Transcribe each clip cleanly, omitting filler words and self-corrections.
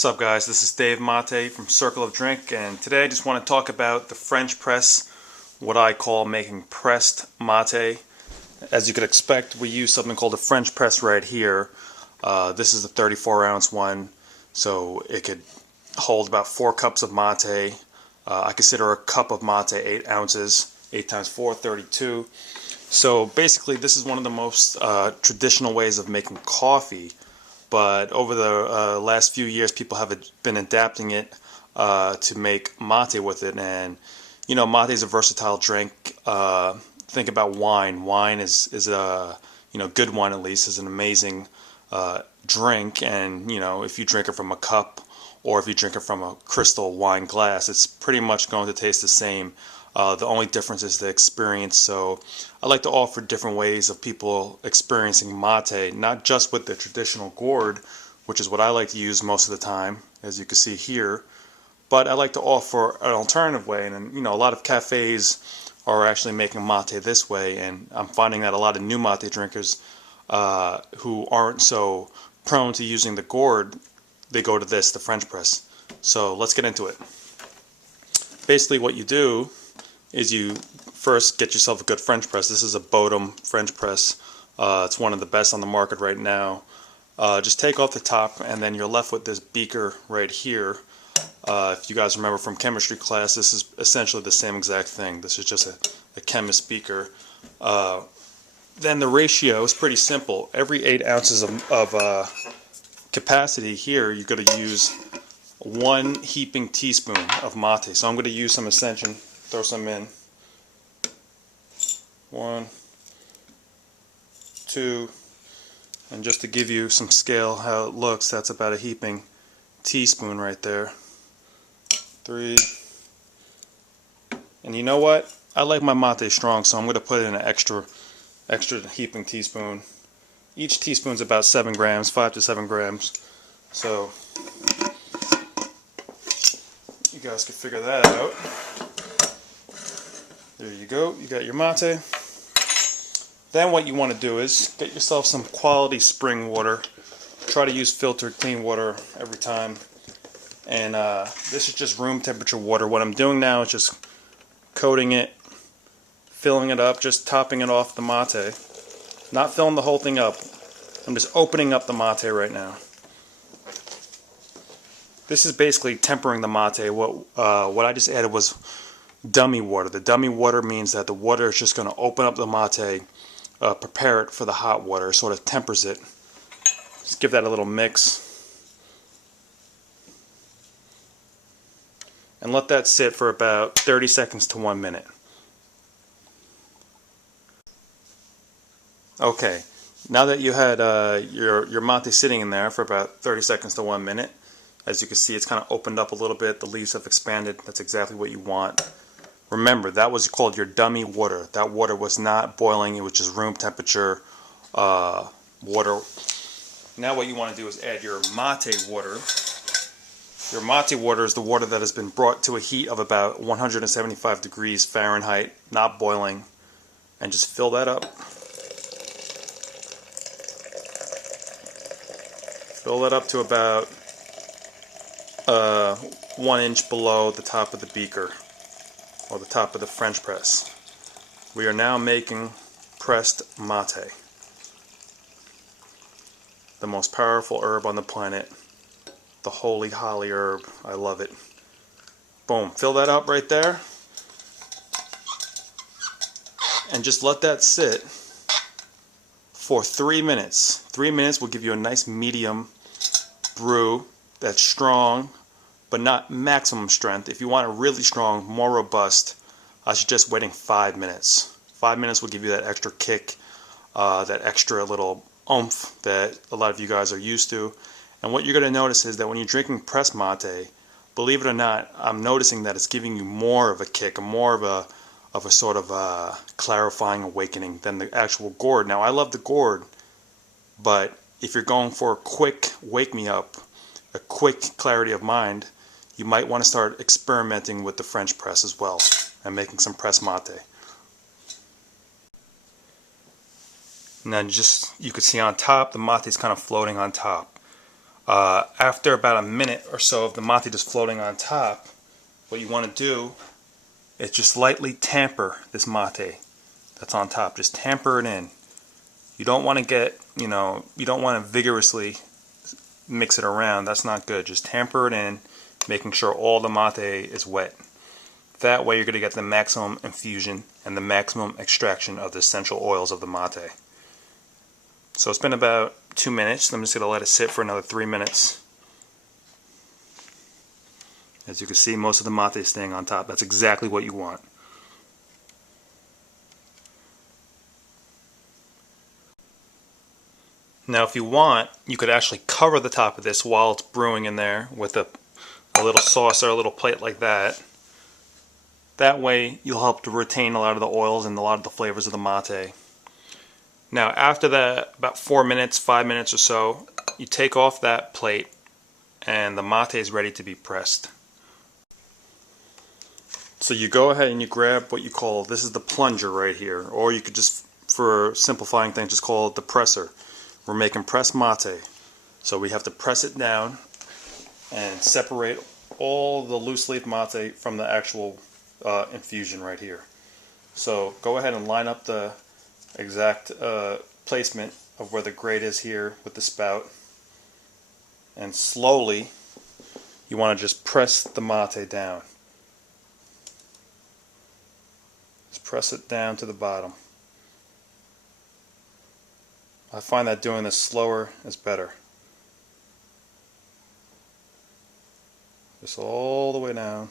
What's up, guys? This is Dave Mate from Circle of Drink, and today I just want to talk about the French press, what I call making pressed mate. As you could expect, we use something called a French press right here. This is a 34-ounce one, so it could hold about 4 cups of mate. I consider a cup of mate 8 ounces, 8 times 4, 32. So basically, this is one of the most traditional ways of making coffee. But over the last few years, people have been adapting it to make mate with it. And, you know, mate is a versatile drink. Think about wine. Wine is a, good wine at least, is an amazing drink. And, if you drink it from a cup or if you drink it from a crystal wine glass, it's pretty much going to taste the same. The only difference is the experience. So I like to offer different ways of people experiencing mate, not just with the traditional gourd, which is what I like to use most of the time, as you can see here, but I like to offer an alternative way. And a lot of cafes are actually making mate this way, and I'm finding that a lot of new mate drinkers who aren't so prone to using the gourd, they go to this, the French press. So let's get into it. Basically what you do is you first get yourself a good French press. This is a Bodum French press. It's one of the best on the market right now. Just take off the top, and then you're left with this beaker right here. If you guys remember from chemistry class, this is essentially the same exact thing. This is just a chemist beaker. Then the ratio is pretty simple. Every 8 ounces of capacity here, you're going to use 1 heaping teaspoon of mate. So I'm going to use some Ascension. Throw some in. 1, 2, and just to give you some scale how it looks, that's about a heaping teaspoon right there. 3, and you know what? I like my mate strong, so I'm going to put in an extra heaping teaspoon. Each teaspoon's about 7 grams, 5 to 7 grams. So you guys can figure that out. There you go, you got your mate. Then what you want to do is get yourself some quality spring water. Try to use filtered clean water every time. And this is just room temperature water. What I'm doing now is just coating it, filling it up, just topping it off the mate. Not filling the whole thing up. I'm just opening up the mate right now. This is basically tempering the mate. What I just added was dummy water. The dummy water means that the water is just going to open up the mate, prepare it for the hot water, sort of tempers it. Just give that a little mix. And let that sit for about 30 seconds to 1 minute. Okay, now that you had your mate sitting in there for about 30 seconds to 1 minute, as you can see, it's kind of opened up a little bit. The leaves have expanded. That's exactly what you want. Remember, that was called your dummy water. That water was not boiling. It was just room temperature water. Now what you want to do is add your mate water. Your mate water is the water that has been brought to a heat of about 175 degrees Fahrenheit, not boiling. And just fill that up. Fill that up to about 1 inch below the top of the beaker, or the top of the French press. We are now making pressed mate, the most powerful herb on the planet, the holy holly herb. I love it. Boom, fill that up right there, and just let that sit for 3 minutes. 3 minutes will give you a nice medium brew that's strong, but not maximum strength. If you want it really strong, more robust, I suggest waiting 5 minutes. 5 minutes will give you that extra kick, that extra little oomph that a lot of you guys are used to. And what you're going to notice is that when you're drinking pressed mate, believe it or not, I'm noticing that it's giving you more of a kick, more of a sort of clarifying awakening than the actual gourd. Now, I love the gourd, but if you're going for a quick wake-me-up, a quick clarity of mind, you might want to start experimenting with the French press as well and making some pressed mate. And then you could see on top, the mate is kind of floating on top. After about a minute or so of the mate just floating on top, what you want to do is just lightly tamper this mate that's on top. Just tamper it in. You don't want to you don't want to vigorously mix it around. That's not good. Just tamper it in, making sure all the mate is wet. That way you're going to get the maximum infusion and the maximum extraction of the essential oils of the mate. So it's been about 2 minutes. I'm just going to let it sit for another 3 minutes. As you can see, most of the mate is staying on top. That's exactly what you want. Now if you want, you could actually cover the top of this while it's brewing in there with a little saucer, a little plate like that. That way you'll help to retain a lot of the oils and a lot of the flavors of the mate. Now after that, about 4 minutes, 5 minutes or so, you take off that plate and the mate is ready to be pressed. So you go ahead and you grab what you call, this is the plunger right here, or you could just, for simplifying things, just call it the presser. We're making pressed mate, so we have to press it down and separate all the loose leaf mate from the actual infusion right here. So go ahead and line up the exact placement of where the grate is here with the spout, and slowly you want to just press the mate down. Just press it down to the bottom. I find that doing this slower is better. Just all the way down.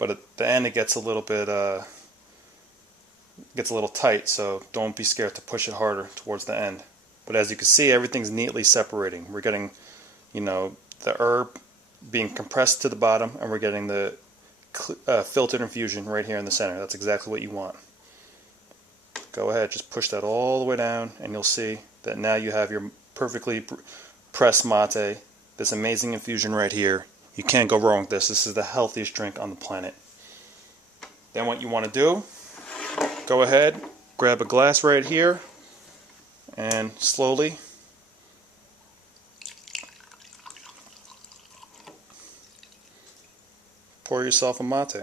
But at the end it gets a little bit tight, so don't be scared to push it harder towards the end. But as you can see, everything's neatly separating. We're getting, the herb being compressed to the bottom, and we're getting the filtered infusion right here in the center. That's exactly what you want. Go ahead, just push that all the way down, and you'll see that now you have your perfectly pressed mate, this amazing infusion right here. You can't go wrong with this. This is the healthiest drink on the planet. Then what you want to do, go ahead, grab a glass right here, and slowly pour yourself a mate.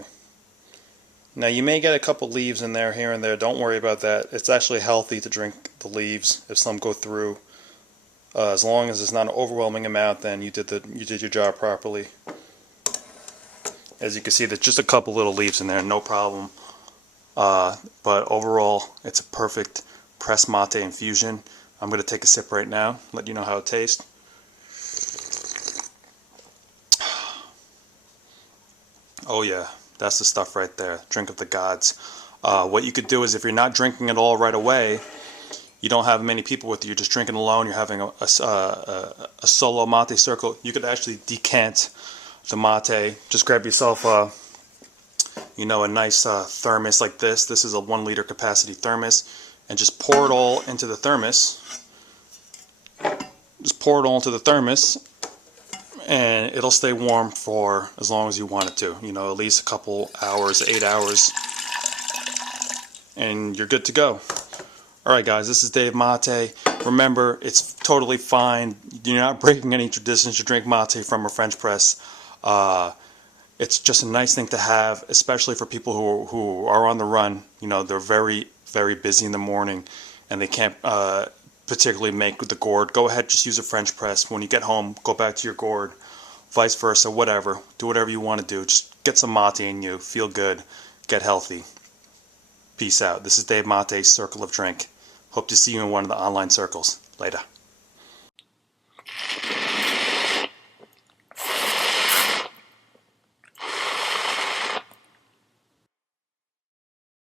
Now you may get a couple leaves in there here and there. Don't worry about that. It's actually healthy to drink the leaves if some go through. As long as it's not an overwhelming amount, then you did your job properly. As you can see, there's just a couple little leaves in there, no problem. But overall, it's a perfect pressed mate infusion. I'm going to take a sip right now, let you know how it tastes. Oh yeah, that's the stuff right there. Drink of the gods. What you could do is, if you're not drinking it all right away, you don't have many people with you, you're just drinking alone, you're having a solo mate circle, you could actually decant the mate. Just grab yourself a nice thermos like this. This is a 1 liter capacity thermos, and just pour it all into the thermos. Just pour it all into the thermos, and it'll stay warm for as long as you want it to. At least a couple hours, 8 hours, and you're good to go. Alright guys, this is Dave Mate. Remember, it's totally fine. You're not breaking any traditions to drink mate from a French press. It's just a nice thing to have, especially for people who are on the run. They're very, very busy in the morning, and they can't particularly make the gourd. Go ahead, just use a French press. When you get home, go back to your gourd, vice versa, whatever. Do whatever you want to do. Just get some mate in you, feel good, get healthy. Peace out. This is Dave Mate's Circle of Drink. Hope to see you in one of the online circles. Later.